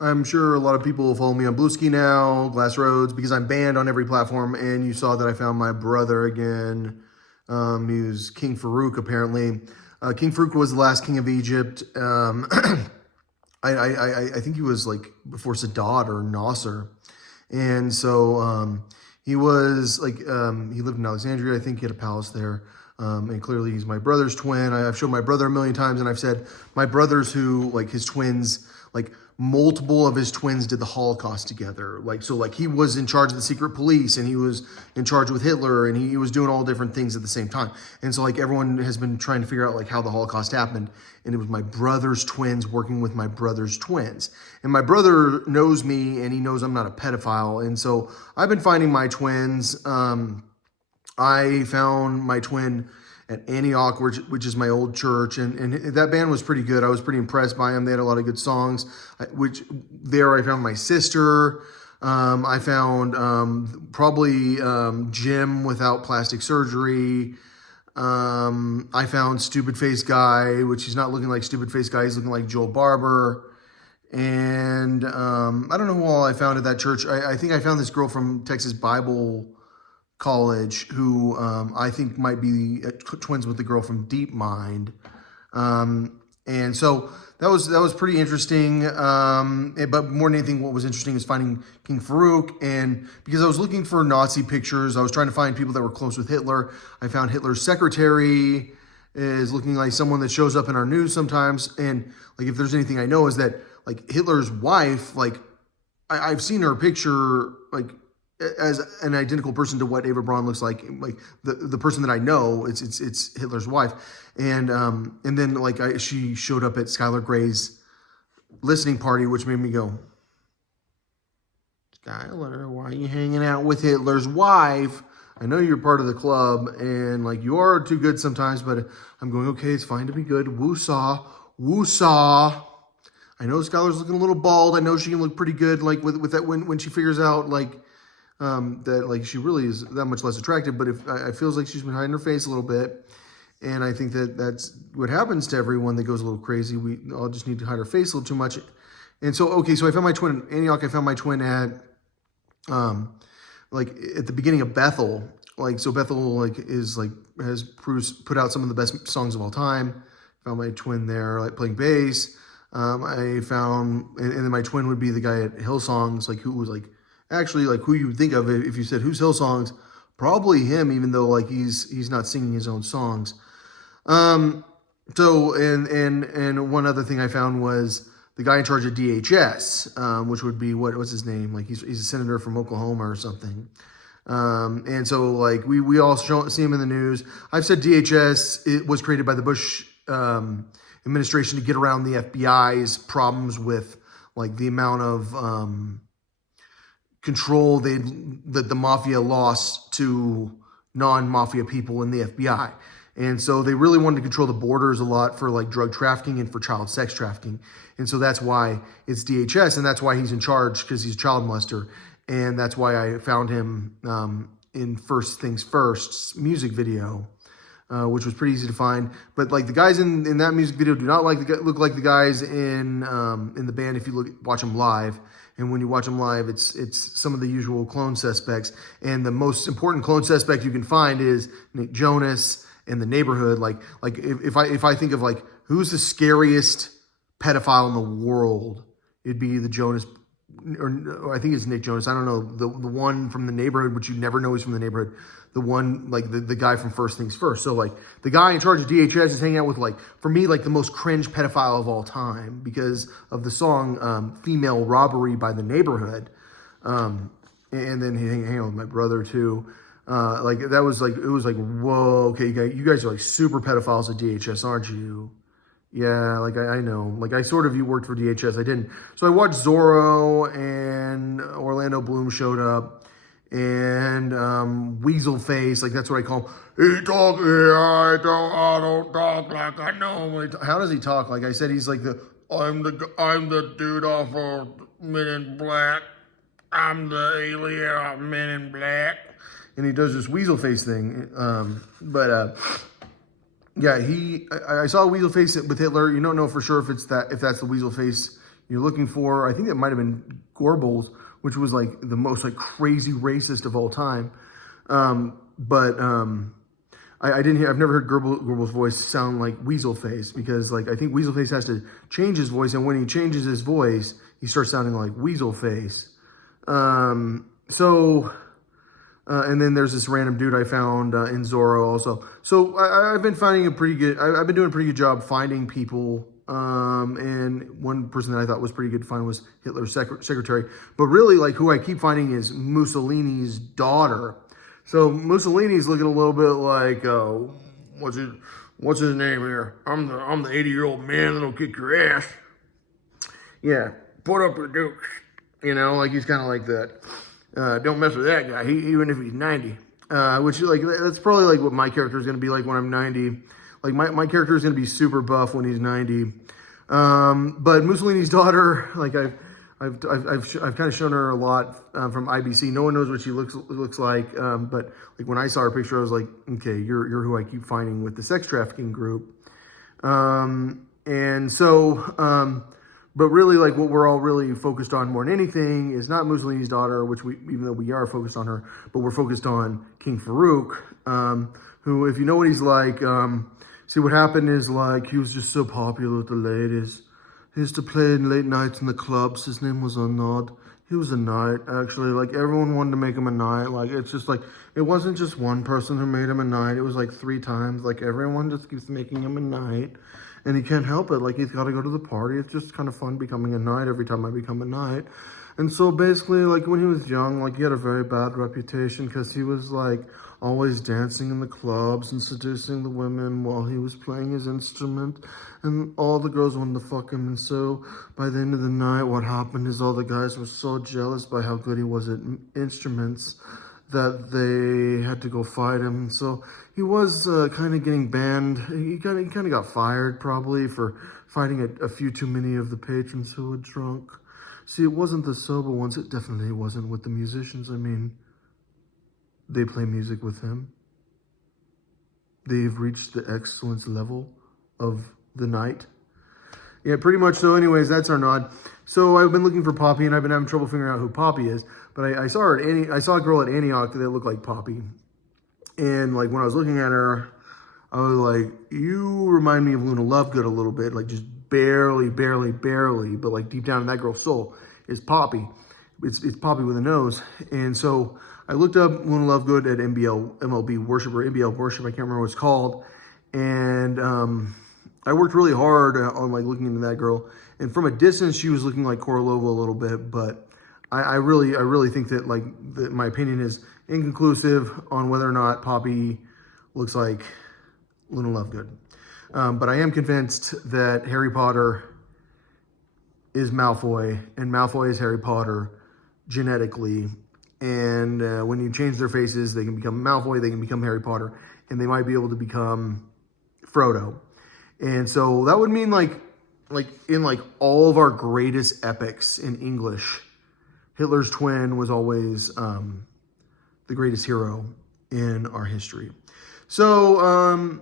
I'm sure a lot of people follow me on Blueski now, Glass Roads, because I'm banned on every platform. And you saw that I found my brother again. He was King Farouk, apparently. King Farouk was the last king of Egypt. I think he was like before Sadat or Nasser. And so he was like, he lived in Alexandria. I think he had a palace there. And clearly he's my brother's twin. I've shown my brother a million times, and I've said my brothers who, like his twins, like multiple of his twins did the Holocaust together. Like, so like he was in charge of the secret police, and he was in charge with Hitler, and he was doing all different things at the same time. And so like everyone has been trying to figure out like how the Holocaust happened. And it was my brother's twins working with my brother's twins. And my brother knows me, and he knows I'm not a pedophile. And so I've been finding my twins. I found my twin at Antioch, which is my old church, and that band was pretty good. I was pretty impressed by them. They had a lot of good songs. Which there I found my sister. I found probably Jim without plastic surgery. I found Stupid Face Guy, which he's not looking like Stupid Face Guy. He's looking like Joel Barber. And I don't know who all I found at that church. I think I found this girl from Texas Bible College who I think might be twins with the girl from Deep Mind. And so that was pretty interesting. But more than anything, what was interesting is finding King Farouk. And because I was looking for Nazi pictures, I was trying to find people that were close with Hitler. I found Hitler's secretary is looking like someone that shows up in our news sometimes. And like, if there's anything I know is that like Hitler's wife, like I've seen her picture, like as an identical person to what Ava Braun looks like the person that I know, it's Hitler's wife, and then like she showed up at Skylar Gray's listening party, which made me go, Skylar, why are you hanging out with Hitler's wife? I know you're part of the club, and like you are too good sometimes, but I'm going, okay, it's fine to be good. Woo-saw, woo-saw. I know Skylar's looking a little bald. I know she can look pretty good, like with that when she figures out like. That like she really is that much less attractive, but if I feels like she's been hiding her face a little bit, and I think that that's what happens to everyone that goes a little crazy. We all just need to hide our face a little too much, and so okay, so I found my twin in Antioch. I found my twin at like at the beginning of Bethel. Like so, Bethel like is like has put out some of the best songs of all time. Found my twin there, like playing bass. I found and then my twin would be the guy at Hillsongs, like who was like. Actually, like who you would think of if you said who's Hillsongs, probably him, even though like he's not singing his own songs. So and one other thing I found was the guy in charge of DHS, which would be what's his name? Like he's a senator from Oklahoma or something. And so like we all see him in the news. I've said DHS it was created by the Bush administration to get around the FBI's problems with like the amount of control that the mafia lost to non-mafia people in the FBI. And so they really wanted to control the borders a lot for like drug trafficking and for child sex trafficking. And so that's why it's DHS, and that's why he's in charge, because he's a child molester. And that's why I found him in First Things First music video, which was pretty easy to find. But like the guys in that music video do not look like the guys in the band if you watch them live. And when you watch them live, it's some of the usual clone suspects. And the most important clone suspect you can find is Nick Jonas and The Neighborhood. Like if I think of like who's the scariest pedophile in the world, it'd be the Jonas, or I think it's Nick Jonas. I don't know, the one from The Neighborhood, which you never know he's from The Neighborhood. The one, like the guy from First Things First. So like the guy in charge of DHS is hanging out with like, for me, like the most cringe pedophile of all time because of the song Female Robbery by The Neighborhood. And then he hang out with my brother too. Like that was like, it was like, whoa, okay, you guys are like super pedophiles at DHS, aren't you? Yeah, like I know. Like I sort of worked for DHS. I didn't. So I watched Zorro and Orlando Bloom showed up. And Weasel Face, like that's what I call him. He talk, I don't talk like I normally talk. How does he talk? Like I said, he's like I'm the dude off of Men in Black. I'm the alien off Men in Black. And he does this Weasel Face thing. Yeah, I saw a Weasel Face with Hitler. You don't know for sure if that's the Weasel Face you're looking for, I think that might have been Goebbels, which was like the most like crazy racist of all time. I didn't hear, I've never heard Goebbels' voice sound like Weaselface, because like I think Weaselface has to change his voice, and when he changes his voice, he starts sounding like Weaselface. And then there's this random dude I found in Zorro also. So I've been finding I've been doing a pretty good job finding people. And one person that I thought was pretty good to find was Hitler's secretary. But really, like, who I keep finding is Mussolini's daughter. So Mussolini's looking a little bit like, what's his name here? I'm the 80-year-old man that'll kick your ass. Yeah, put up your dukes. You know, like he's kind of like that. Don't mess with that guy, even if he's 90. Which, like, that's probably like what my character is going to be like when I'm 90. Like my character is going to be super buff when he's 90. But Mussolini's daughter, like I've kind of shown her a lot from IBC. No one knows what she looks like. But like when I saw her picture, I was like, okay, you're who I keep finding with the sex trafficking group. But really, like, what we're all really focused on more than anything is not Mussolini's daughter, which even though we are focused on her, but we're focused on King Farouk, who, if you know what he's like, see, what happened is, like, he was just so popular with the ladies. He used to play in late nights in the clubs. His name was Arnaud. He was a knight, actually. Like, everyone wanted to make him a knight. Like, it's just, like, it wasn't just one person who made him a knight. It was, like, 3 times. Like, everyone just keeps making him a knight. And he can't help it. Like, he's got to go to the party. It's just kind of fun becoming a knight every time I become a knight. And so, basically, like, when he was young, like, he had a very bad reputation because he was, like, always dancing in the clubs and seducing the women while he was playing his instrument. And all the girls wanted to fuck him. And so, by the end of the night, what happened is all the guys were so jealous by how good he was at instruments that they had to go fight him. So he was kind of getting banned. He kind of got fired probably for fighting a few too many of the patrons who were drunk. See, it wasn't the sober ones. It definitely wasn't with the musicians. I mean, they play music with him. They've reached the excellence level of the night. Yeah, pretty much. So anyways, that's Arnaud. So I've been looking for Poppy, and I've been having trouble figuring out who Poppy is. But I saw her I saw a girl at Antioch that looked like Poppy. And like when I was looking at her, I was like, you remind me of Luna Lovegood a little bit, like just barely. But like deep down in that girl's soul is Poppy. It's Poppy with a nose. And so I looked up Luna Lovegood at MLB Worship, or NBL Worship, I can't remember what it's called. And I worked really hard on like looking into that girl. And from a distance, she was looking like Korolova a little bit, but I really think that my opinion is inconclusive on whether or not Poppy looks like Luna Lovegood. But I am convinced that Harry Potter is Malfoy, and Malfoy is Harry Potter genetically. And when you change their faces, they can become Malfoy, they can become Harry Potter, and they might be able to become Frodo. And so that would mean like in like all of our greatest epics in English, Hitler's twin was always the greatest hero in our history. So,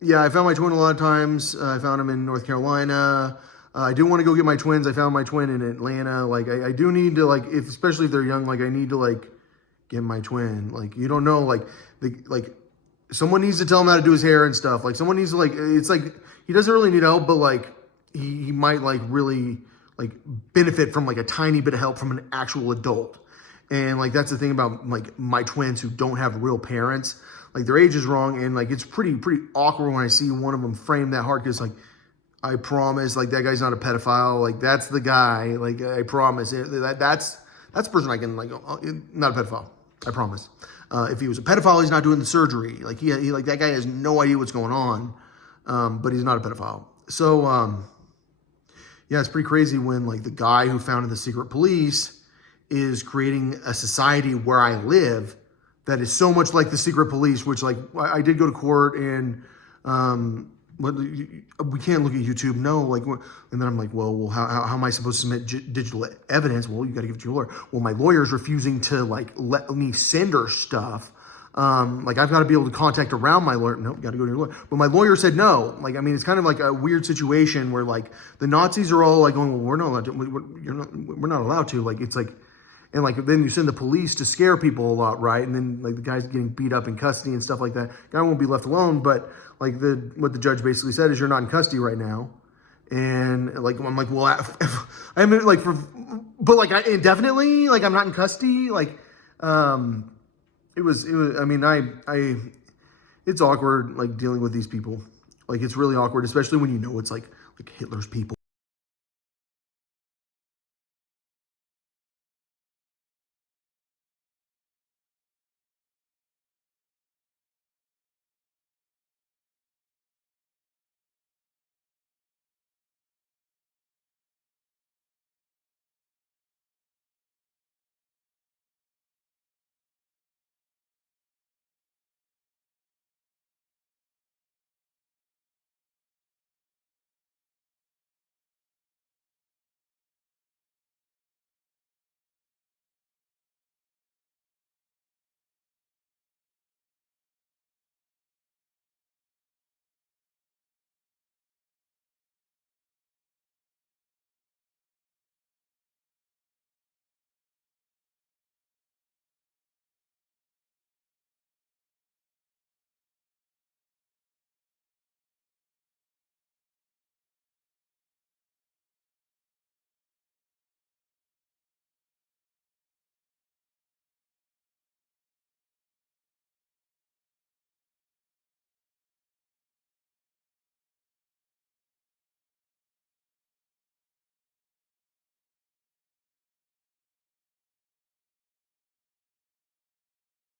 yeah, I found my twin a lot of times. I found him in North Carolina. I do want to go get my twins. I found my twin in Atlanta. Like, I do need to, like, especially if they're young, like, I need to, like, get my twin. Like, you don't know, like, someone needs to tell him how to do his hair and stuff. Like, someone needs to, like, it's like, he doesn't really need help, but, like, he might, like, really, like, benefit from, like, a tiny bit of help from an actual adult. And, like, that's the thing about, like, my twins who don't have real parents. Like, their age is wrong, and, like, it's pretty awkward when I see one of them framed that hard, because, like, I promise, like, that guy's not a pedophile. Like, that's the guy. Like, I promise. That's the person I can, like, not a pedophile. I promise. If he was a pedophile, he's not doing the surgery. Like, he like, that guy has no idea what's going on. But he's not a pedophile. So, yeah, it's pretty crazy when, like, the guy who founded the secret police is creating a society where I live that is so much like the secret police, which, like, I did go to court, and but we can't look at YouTube. No, like, and then I'm like, well, how am I supposed to submit digital evidence? Well, you got to give it to your lawyer. Well, my lawyer's refusing to, like, let me send her stuff Like I've got to be able to contact around my lawyer. Nope, got to go to your lawyer. But my lawyer said no. Like, I mean, it's kind of like a weird situation where like the Nazis are all like going, well, we're not allowed to, we're not allowed to. Like, it's like, and like then you send the police to scare people a lot, right? And then like the guy's getting beat up in custody and stuff like that. Guy won't be left alone. But like what the judge basically said is you're not in custody right now. And like I'm like, well, I'm like but like indefinitely, like I'm not in custody. Like, it was. I mean, it's awkward like dealing with these people. Like it's really awkward, especially when you know it's like Hitler's people.